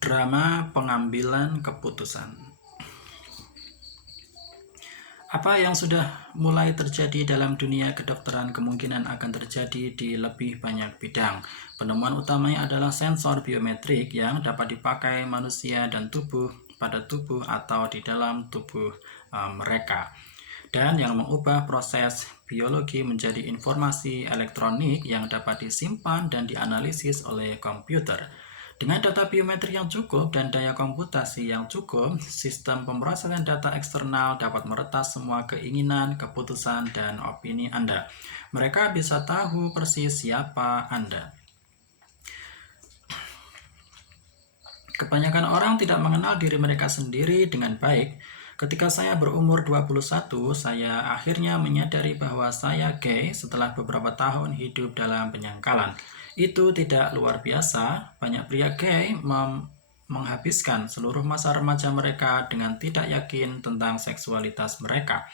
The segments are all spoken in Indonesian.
Drama pengambilan keputusan. Apa yang sudah mulai terjadi dalam dunia kedokteran kemungkinan akan terjadi di lebih banyak bidang. Penemuan utamanya adalah sensor biometrik yang dapat dipakai manusia dan tubuh pada tubuh atau di dalam tubuh mereka, dan yang mengubah proses biologi menjadi informasi elektronik yang dapat disimpan dan dianalisis oleh komputer. Dengan data biometrik yang cukup dan daya komputasi yang cukup, sistem pemrosesan data eksternal dapat meretas semua keinginan, keputusan, dan opini Anda. Mereka bisa tahu persis siapa Anda. Kebanyakan orang tidak mengenal diri mereka sendiri dengan baik. Ketika saya berumur 21, saya akhirnya menyadari bahwa saya gay setelah beberapa tahun hidup dalam penyangkalan. Itu tidak luar biasa. Banyak pria gay menghabiskan seluruh masa remaja mereka dengan tidak yakin tentang seksualitas mereka.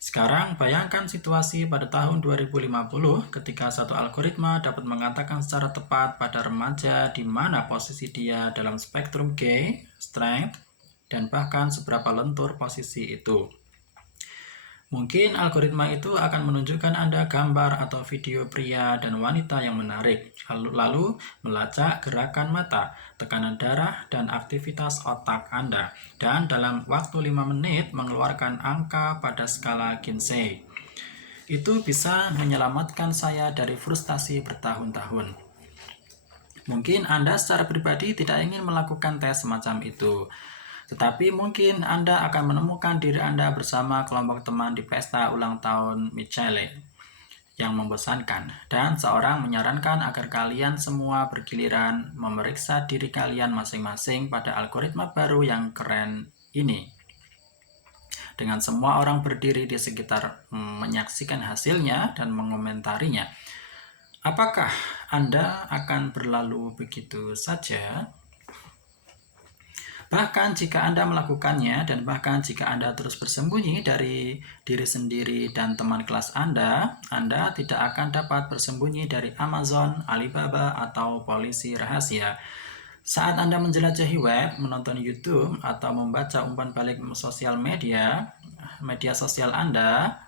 Sekarang bayangkan situasi pada tahun 2050 ketika satu algoritma dapat mengatakan secara tepat pada remaja di mana posisi dia dalam spektrum gay, straight, dan bahkan seberapa lentur posisi itu. Mungkin algoritma itu akan menunjukkan Anda gambar atau video pria dan wanita yang menarik, lalu melacak gerakan mata, tekanan darah, dan aktivitas otak Anda, dan dalam waktu 5 menit mengeluarkan angka pada skala Kinsey. Itu bisa menyelamatkan saya dari frustasi bertahun-tahun. Mungkin Anda secara pribadi tidak ingin melakukan tes semacam itu, tetapi mungkin Anda akan menemukan diri Anda bersama kelompok teman di pesta ulang tahun Michelle yang membosankan, dan seorang menyarankan agar kalian semua bergiliran memeriksa diri kalian masing-masing pada algoritma baru yang keren ini. Dengan semua orang berdiri di sekitar menyaksikan hasilnya dan mengomentarinya. Apakah Anda akan berlalu begitu saja? Bahkan jika Anda melakukannya, dan bahkan jika Anda terus bersembunyi dari diri sendiri dan teman kelas Anda tidak akan dapat bersembunyi dari Amazon, Alibaba, atau polisi rahasia. Saat Anda menjelajahi web, menonton YouTube, atau membaca umpan balik sosial media sosial Anda,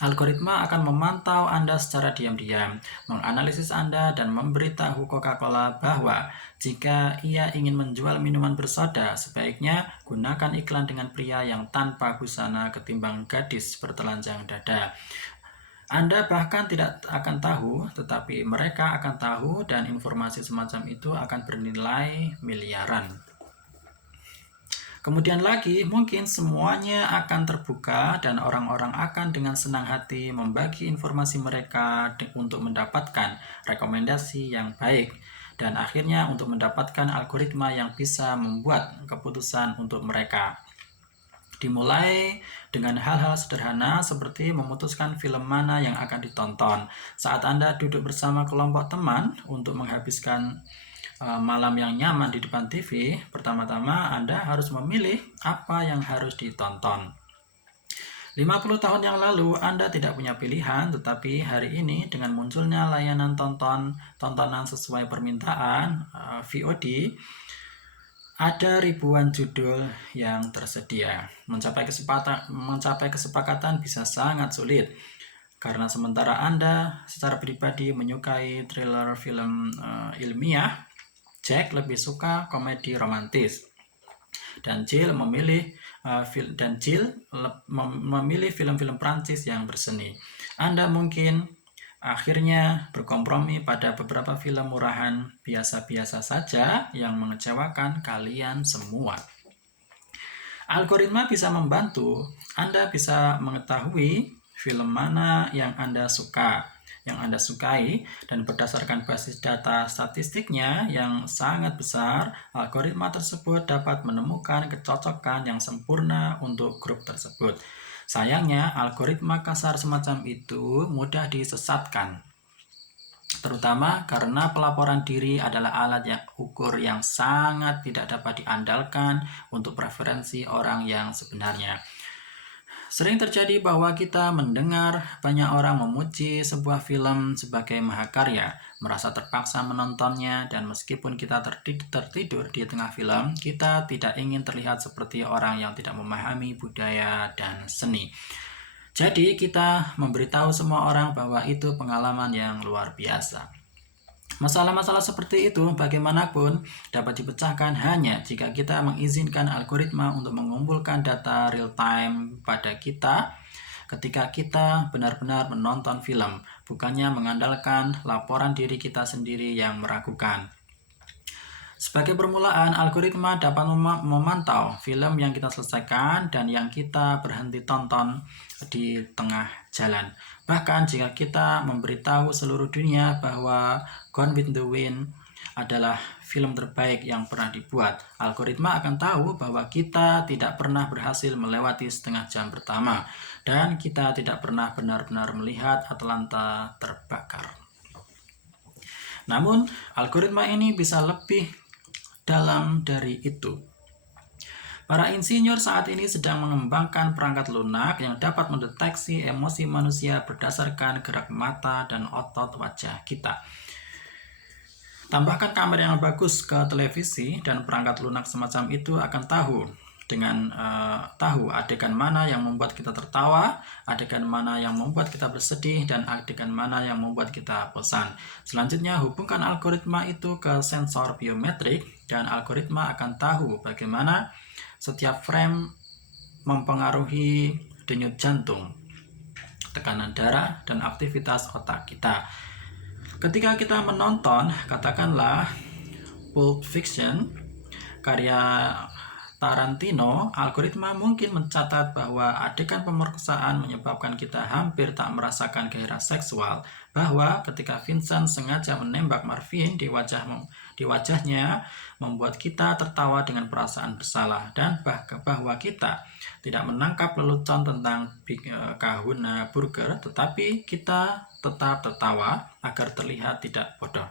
algoritma akan memantau Anda secara diam-diam, menganalisis Anda, dan memberitahu Coca-Cola bahwa jika ia ingin menjual minuman bersoda, sebaiknya gunakan iklan dengan pria yang tanpa busana ketimbang gadis bertelanjang dada. Anda bahkan tidak akan tahu, tetapi mereka akan tahu, dan informasi semacam itu akan bernilai miliaran. Kemudian lagi, mungkin semuanya akan terbuka dan orang-orang akan dengan senang hati membagi informasi mereka untuk mendapatkan rekomendasi yang baik, dan akhirnya untuk mendapatkan algoritma yang bisa membuat keputusan untuk mereka. Dimulai dengan hal-hal sederhana seperti memutuskan film mana yang akan ditonton. Saat Anda duduk bersama kelompok teman untuk menghabiskan malam yang nyaman di depan TV, pertama-tama Anda harus memilih apa yang harus ditonton. 50 tahun yang lalu Anda tidak punya pilihan, tetapi hari ini dengan munculnya layanan tontonan sesuai permintaan VOD, ada ribuan judul yang tersedia. Mencapai kesepakatan bisa sangat sulit, karena sementara Anda secara pribadi menyukai thriller film ilmiah, Jack lebih suka komedi romantis, dan Jill memilih film-film Prancis yang berseni. Anda mungkin akhirnya berkompromi pada beberapa film murahan biasa-biasa saja yang mengecewakan kalian semua. Algoritma bisa membantu. Anda bisa mengetahui film mana yang Anda sukai, dan berdasarkan basis data statistiknya yang sangat besar, algoritma tersebut dapat menemukan kecocokan yang sempurna untuk grup tersebut. Sayangnya, algoritma kasar semacam itu mudah disesatkan, terutama karena pelaporan diri adalah alat ukur yang sangat tidak dapat diandalkan untuk preferensi orang yang sebenarnya. Sering terjadi bahwa kita mendengar banyak orang memuji sebuah film sebagai mahakarya, merasa terpaksa menontonnya, dan meskipun kita tertidur di tengah film, kita tidak ingin terlihat seperti orang yang tidak memahami budaya dan seni. Jadi kita memberitahu semua orang bahwa itu pengalaman yang luar biasa. Masalah-masalah seperti itu bagaimanapun dapat dipecahkan hanya jika kita mengizinkan algoritma untuk mengumpulkan data real time pada kita ketika kita benar-benar menonton film, bukannya mengandalkan laporan diri kita sendiri yang meragukan. Sebagai permulaan, algoritma dapat memantau film yang kita selesaikan dan yang kita berhenti tonton di tengah jalan. Bahkan jika kita memberitahu seluruh dunia bahwa Gone with the Wind adalah film terbaik yang pernah dibuat, algoritma akan tahu bahwa kita tidak pernah berhasil melewati setengah jam pertama dan kita tidak pernah benar-benar melihat Atlanta terbakar. Namun, algoritma ini bisa lebih dalam dari itu. Para insinyur saat ini sedang mengembangkan perangkat lunak yang dapat mendeteksi emosi manusia berdasarkan gerak mata dan otot wajah kita. Tambahkan kamera yang bagus ke televisi dan perangkat lunak semacam itu akan tahu adegan mana yang membuat kita tertawa, adegan mana yang membuat kita bersedih, dan adegan mana yang membuat kita bosan. Selanjutnya, hubungkan algoritma itu ke sensor biometrik dan algoritma akan tahu bagaimana setiap frame mempengaruhi denyut jantung, tekanan darah, dan aktivitas otak kita. Ketika kita menonton, katakanlah Pulp Fiction, karya Tarantino, algoritma mungkin mencatat bahwa adegan pemerkosaan menyebabkan kita hampir tak merasakan gairah seksual, bahwa ketika Vincent sengaja menembak Marvin di wajahnya membuat kita tertawa dengan perasaan bersalah, dan bahwa kita tidak menangkap lelucon tentang Kahuna Burger, tetapi kita tetap tertawa agar terlihat tidak bodoh.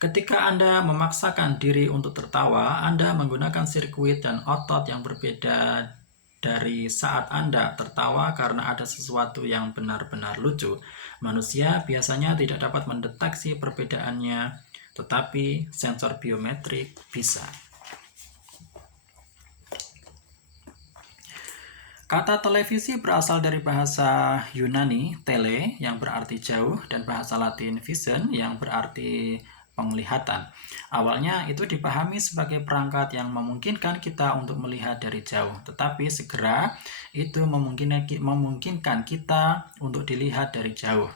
Ketika Anda memaksakan diri untuk tertawa, Anda menggunakan sirkuit dan otot yang berbeda dari saat Anda tertawa karena ada sesuatu yang benar-benar lucu. Manusia biasanya tidak dapat mendeteksi perbedaannya, tetapi sensor biometrik bisa. Kata televisi berasal dari bahasa Yunani, tele, yang berarti jauh, dan bahasa Latin, vision, yang berarti penglihatan. Awalnya itu dipahami sebagai perangkat yang memungkinkan kita untuk melihat dari jauh, tetapi segera itu memungkinkan kita untuk dilihat dari jauh.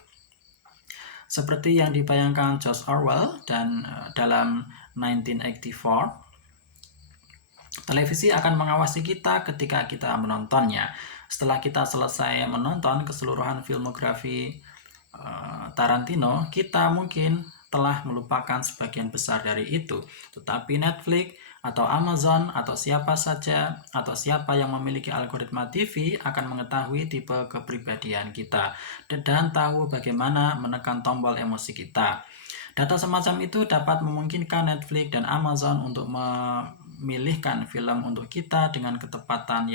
Seperti yang dibayangkan George Orwell dan dalam 1984, televisi akan mengawasi kita ketika kita menontonnya. Setelah kita selesai menonton keseluruhan filmografi Tarantino, kita mungkin telah melupakan sebagian besar dari itu. Tetapi Netflix atau Amazon atau siapa saja atau siapa yang memiliki algoritma TV akan mengetahui tipe kepribadian kita dan tahu bagaimana menekan tombol emosi kita. Data semacam itu dapat memungkinkan Netflix dan Amazon untuk memilihkan film untuk kita dengan ketepatan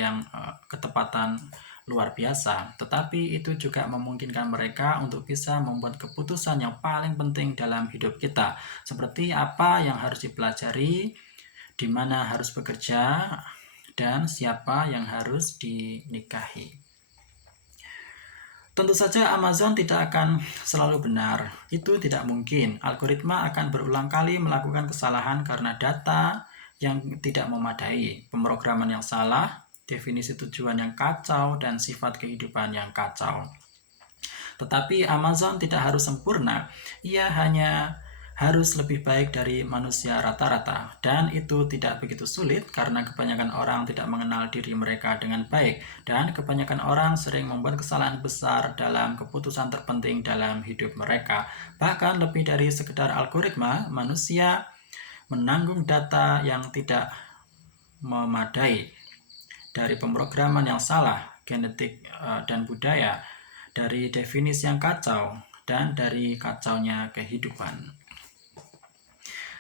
luar biasa, tetapi itu juga memungkinkan mereka untuk bisa membuat keputusan yang paling penting dalam hidup kita, seperti apa yang harus dipelajari, di mana harus bekerja, dan siapa yang harus dinikahi. Tentu saja Amazon tidak akan selalu benar, itu tidak mungkin. Algoritma akan berulang kali melakukan kesalahan karena data yang tidak memadai, pemrograman yang salah, definisi tujuan yang kacau, dan sifat kehidupan yang kacau. Tetapi Amazon tidak harus sempurna, ia hanya harus lebih baik dari manusia rata-rata, dan itu tidak begitu sulit karena kebanyakan orang tidak mengenal diri mereka dengan baik, dan kebanyakan orang sering membuat kesalahan besar dalam keputusan terpenting dalam hidup mereka. Bahkan lebih dari sekedar algoritma, manusia menanggung data yang tidak memadai, dari pemrograman yang salah, genetik dan budaya, dari definisi yang kacau, dan dari kacaunya kehidupan.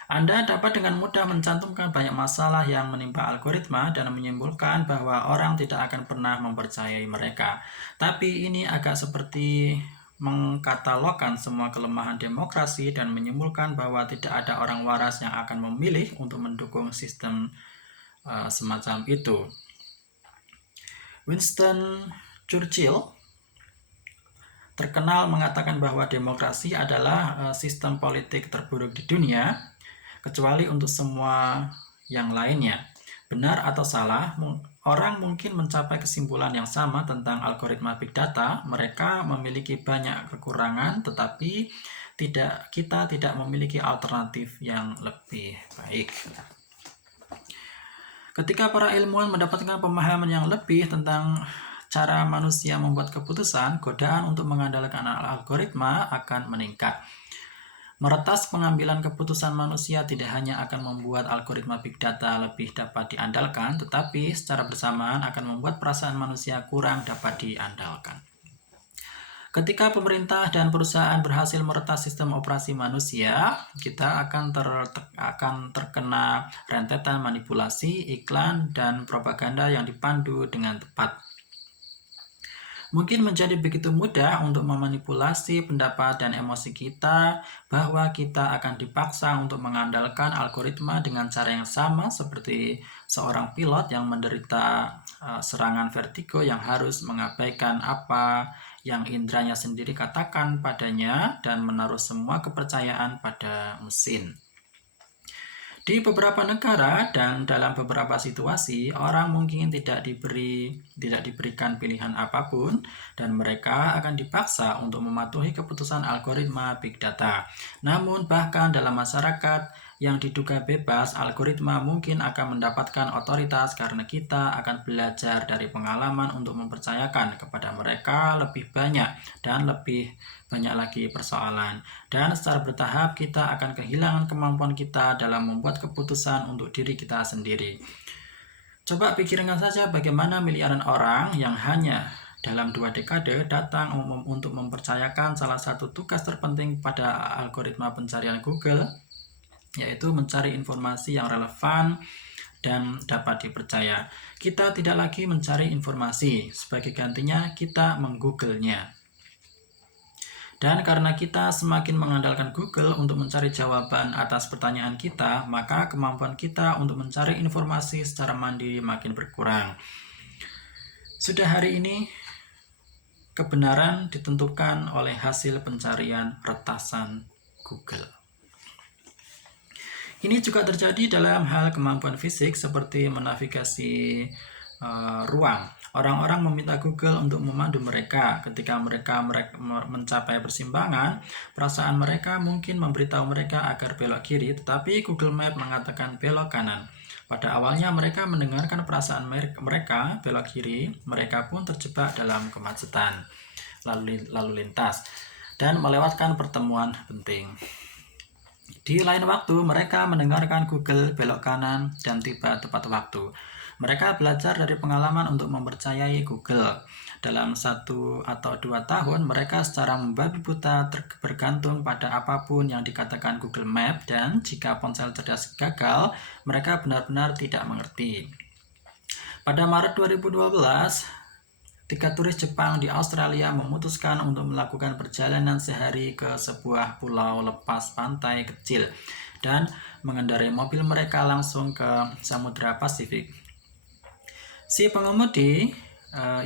Anda dapat dengan mudah mencantumkan banyak masalah yang menimpa algoritma dan menyimpulkan bahwa orang tidak akan pernah mempercayai mereka. Tapi ini agak seperti mengkatalogkan semua kelemahan demokrasi dan menyimpulkan bahwa tidak ada orang waras yang akan memilih untuk mendukung sistem semacam itu. Winston Churchill terkenal mengatakan bahwa demokrasi adalah sistem politik terburuk di dunia, kecuali untuk semua yang lainnya. Benar atau salah, orang mungkin mencapai kesimpulan yang sama tentang algoritma big data. Mereka memiliki banyak kekurangan, tetapi kita tidak memiliki alternatif yang lebih baik. Ketika para ilmuwan mendapatkan pemahaman yang lebih tentang cara manusia membuat keputusan, godaan untuk mengandalkan algoritma akan meningkat. Meretas pengambilan keputusan manusia tidak hanya akan membuat algoritma big data lebih dapat diandalkan, tetapi secara bersamaan akan membuat perasaan manusia kurang dapat diandalkan. Ketika pemerintah dan perusahaan berhasil meretas sistem operasi manusia, kita akan terkena rentetan manipulasi, iklan, dan propaganda yang dipandu dengan tepat. Mungkin menjadi begitu mudah untuk memanipulasi pendapat dan emosi kita bahwa kita akan dipaksa untuk mengandalkan algoritma dengan cara yang sama seperti seorang pilot yang menderita serangan vertigo yang harus mengabaikan apa yang indranya sendiri katakan padanya dan menaruh semua kepercayaan pada mesin. Di beberapa negara dan dalam beberapa situasi, orang mungkin tidak diberikan pilihan apapun dan mereka akan dipaksa untuk mematuhi keputusan algoritma big data. Namun bahkan dalam masyarakat yang diduga bebas, algoritma mungkin akan mendapatkan otoritas karena kita akan belajar dari pengalaman untuk mempercayakan kepada mereka lebih banyak dan lebih banyak lagi persoalan. Dan secara bertahap kita akan kehilangan kemampuan kita dalam membuat keputusan untuk diri kita sendiri. Coba pikirkan saja bagaimana miliaran orang yang hanya dalam 2 dekade datang untuk mempercayakan salah satu tugas terpenting pada algoritma pencarian Google, yaitu mencari informasi yang relevan dan dapat dipercaya. Kita tidak lagi mencari informasi, sebagai gantinya kita menggoogle-nya. Dan karena kita semakin mengandalkan Google untuk mencari jawaban atas pertanyaan kita, maka kemampuan kita untuk mencari informasi secara mandiri makin berkurang. Sudah hari ini, kebenaran ditentukan oleh hasil pencarian retasan Google. Ini juga terjadi dalam hal kemampuan fisik seperti menavigasi ruang. Orang-orang meminta Google untuk memandu mereka. Ketika mereka mencapai persimpangan, perasaan mereka mungkin memberitahu mereka agar belok kiri, tetapi Google Map mengatakan belok kanan. Pada awalnya mereka mendengarkan perasaan mereka belok kiri, mereka pun terjebak dalam kemacetan lalu lintas dan melewatkan pertemuan penting. Di lain waktu, mereka mendengarkan Google belok kanan dan tiba tepat waktu. Mereka belajar dari pengalaman untuk mempercayai Google. Dalam 1 atau 2 tahun, mereka secara membabi buta bergantung pada apapun yang dikatakan Google Map, dan jika ponsel cerdas gagal, mereka benar-benar tidak mengerti. Pada Maret 2012, 3 turis Jepang di Australia memutuskan untuk melakukan perjalanan sehari ke sebuah pulau lepas pantai kecil dan mengendarai mobil mereka langsung ke Samudra Pasifik. Si pengemudi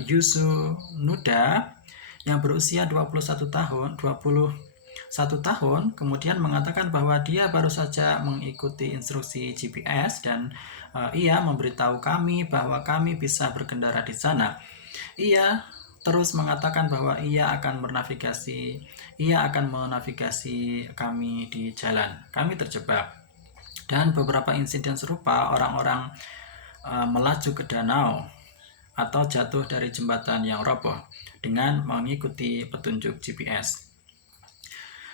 Yusu Nuda yang berusia 21 tahun kemudian mengatakan bahwa dia baru saja mengikuti instruksi GPS dan ia memberitahu kami bahwa kami bisa berkendara di sana. Ia terus mengatakan bahwa ia akan menavigasi kami di jalan. Kami terjebak. Dan beberapa insiden serupa, orang-orang melaju ke danau atau jatuh dari jembatan yang roboh dengan mengikuti petunjuk GPS.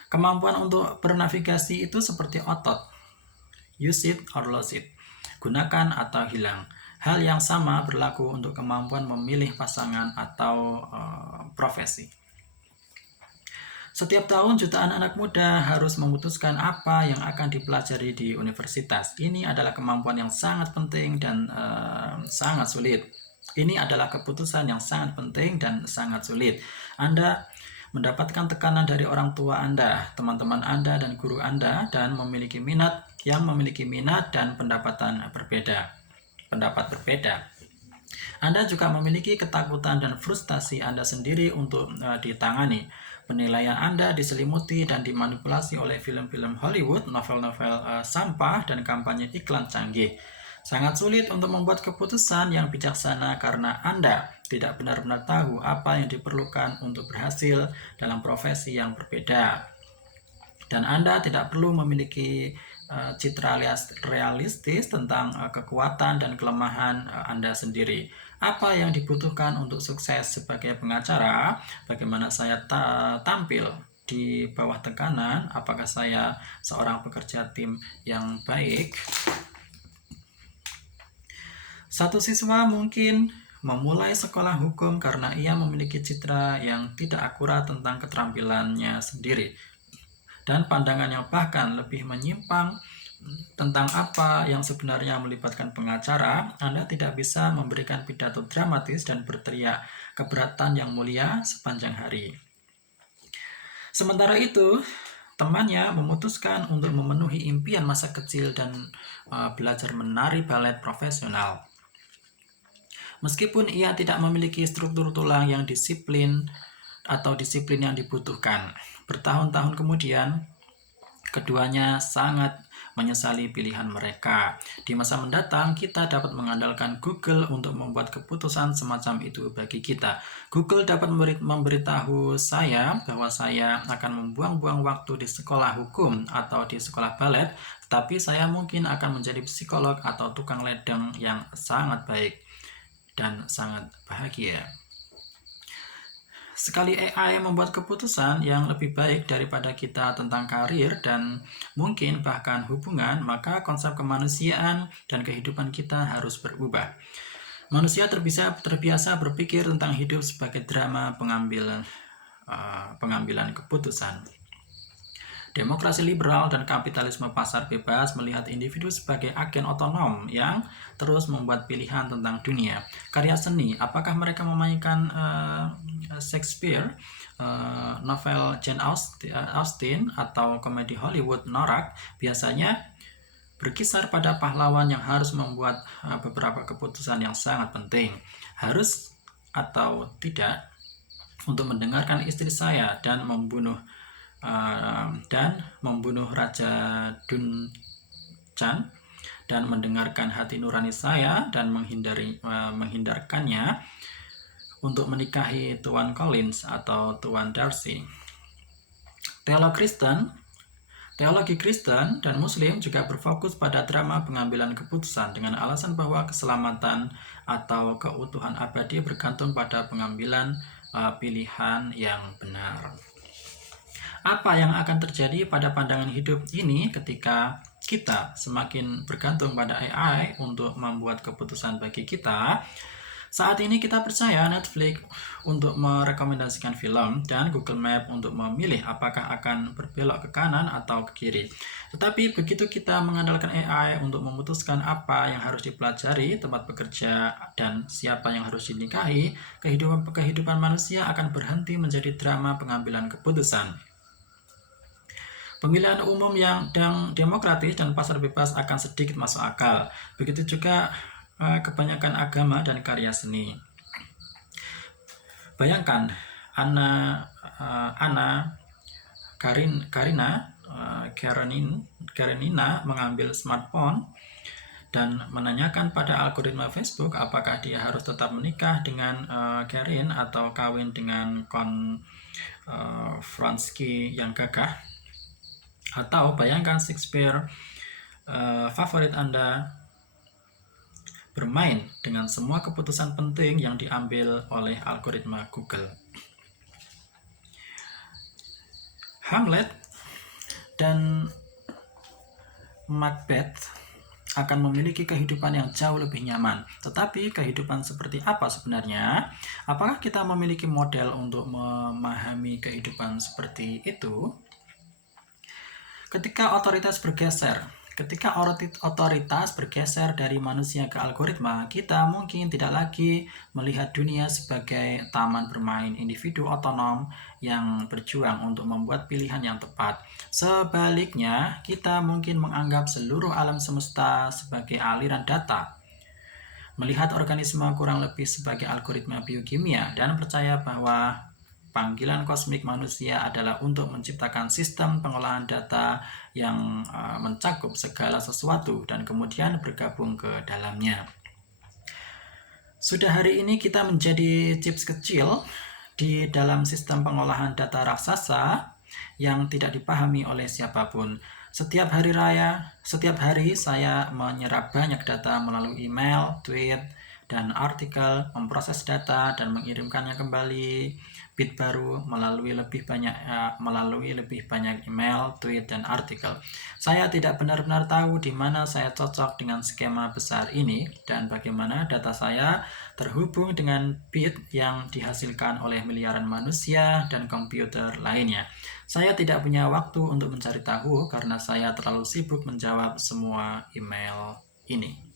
Kemampuan untuk bernavigasi itu seperti otot. Use it or lose it. Gunakan atau hilang. Hal yang sama berlaku untuk kemampuan memilih pasangan atau profesi. Setiap tahun jutaan anak muda harus memutuskan apa yang akan dipelajari di universitas. Ini adalah kemampuan yang sangat penting dan sangat sulit. Ini adalah keputusan yang sangat penting dan sangat sulit. Anda mendapatkan tekanan dari orang tua Anda, teman-teman Anda, dan guru Anda, dan memiliki minat dan pendapat berbeda. Anda juga memiliki ketakutan dan frustasi Anda sendiri untuk ditangani. Penilaian Anda diselimuti dan dimanipulasi oleh film-film Hollywood, novel-novel sampah, dan kampanye iklan canggih. Sangat sulit untuk membuat keputusan yang bijaksana karena Anda tidak benar-benar tahu apa yang diperlukan untuk berhasil dalam profesi yang berbeda. Dan Anda tidak perlu memiliki citra realistis tentang kekuatan dan kelemahan Anda sendiri. Apa yang dibutuhkan untuk sukses sebagai pengacara? Bagaimana saya tampil di bawah tekanan? Apakah saya seorang pekerja tim yang baik? Satu siswa mungkin memulai sekolah hukum karena ia memiliki citra yang tidak akurat tentang keterampilannya sendiri dan pandangan yang bahkan lebih menyimpang tentang apa yang sebenarnya melibatkan pengacara. Anda tidak bisa memberikan pidato dramatis dan berteriak keberatan yang mulia sepanjang hari. Sementara itu, temannya memutuskan untuk memenuhi impian masa kecil dan belajar menari balet profesional. Meskipun ia tidak memiliki struktur tulang yang disiplin yang dibutuhkan. Bertahun-tahun kemudian, keduanya sangat menyesali pilihan mereka. Di masa mendatang, kita dapat mengandalkan Google untuk membuat keputusan semacam itu bagi kita. Google dapat memberitahu saya bahwa saya akan membuang-buang waktu di sekolah hukum atau di sekolah balet, tetapi saya mungkin akan menjadi psikolog atau tukang ledeng yang sangat baik dan sangat bahagia. Sekali AI membuat keputusan yang lebih baik daripada kita tentang karir dan mungkin bahkan hubungan, maka konsep kemanusiaan dan kehidupan kita harus berubah. Manusia terbiasa berpikir tentang hidup sebagai drama pengambilan keputusan. Demokrasi liberal dan kapitalisme pasar bebas melihat individu sebagai agen otonom yang terus membuat pilihan tentang dunia. Karya seni, apakah mereka memainkan Shakespeare, novel Jane Austen, atau komedi Hollywood norak, biasanya berkisar pada pahlawan yang harus membuat beberapa keputusan yang sangat penting. Harus atau tidak untuk mendengarkan istri saya dan membunuh Raja Duncan, dan mendengarkan hati nurani saya dan menghindarkannya untuk menikahi Tuan Collins atau Tuan Darcy. Teologi Kristen dan Muslim juga berfokus pada drama pengambilan keputusan dengan alasan bahwa keselamatan atau keutuhan abadi bergantung pada pengambilan pilihan yang benar. Apa yang akan terjadi pada pandangan hidup ini ketika kita semakin bergantung pada AI untuk membuat keputusan bagi kita? Saat ini kita percaya Netflix untuk merekomendasikan film dan Google Map untuk memilih apakah akan berbelok ke kanan atau ke kiri. Tetapi begitu kita mengandalkan AI untuk memutuskan apa yang harus dipelajari, tempat bekerja, dan siapa yang harus dinikahi, kehidupan manusia akan berhenti menjadi drama pengambilan keputusan. Pemilihan umum yang demokratis dan pasar bebas akan sedikit masuk akal. Begitu juga kebanyakan agama dan karya seni. Bayangkan Anna Karenina mengambil smartphone dan menanyakan pada algoritma Facebook apakah dia harus tetap menikah dengan Karin atau kawin dengan Fransky yang gagah. Atau bayangkan Shakespeare favorit Anda bermain dengan semua keputusan penting yang diambil oleh algoritma Google. Hamlet dan Macbeth akan memiliki kehidupan yang jauh lebih nyaman. Tetapi kehidupan seperti apa sebenarnya? Apakah kita memiliki model untuk memahami kehidupan seperti itu? Ketika otoritas bergeser dari manusia ke algoritma, kita mungkin tidak lagi melihat dunia sebagai taman bermain individu otonom yang berjuang untuk membuat pilihan yang tepat. Sebaliknya, kita mungkin menganggap seluruh alam semesta sebagai aliran data, melihat organisme kurang lebih sebagai algoritma biokimia, dan percaya bahwa panggilan kosmik manusia adalah untuk menciptakan sistem pengolahan data yang mencakup segala sesuatu dan kemudian bergabung ke dalamnya. Sudah hari ini kita menjadi chips kecil di dalam sistem pengolahan data raksasa yang tidak dipahami oleh siapapun. Setiap hari saya menyerap banyak data melalui email, tweet, dan artikel, memproses data dan mengirimkannya kembali bit baru melalui lebih banyak email, tweet, dan artikel. Saya tidak benar-benar tahu di mana saya cocok dengan skema besar ini dan bagaimana data saya terhubung dengan bit yang dihasilkan oleh miliaran manusia dan komputer lainnya. Saya tidak punya waktu untuk mencari tahu karena saya terlalu sibuk menjawab semua email ini.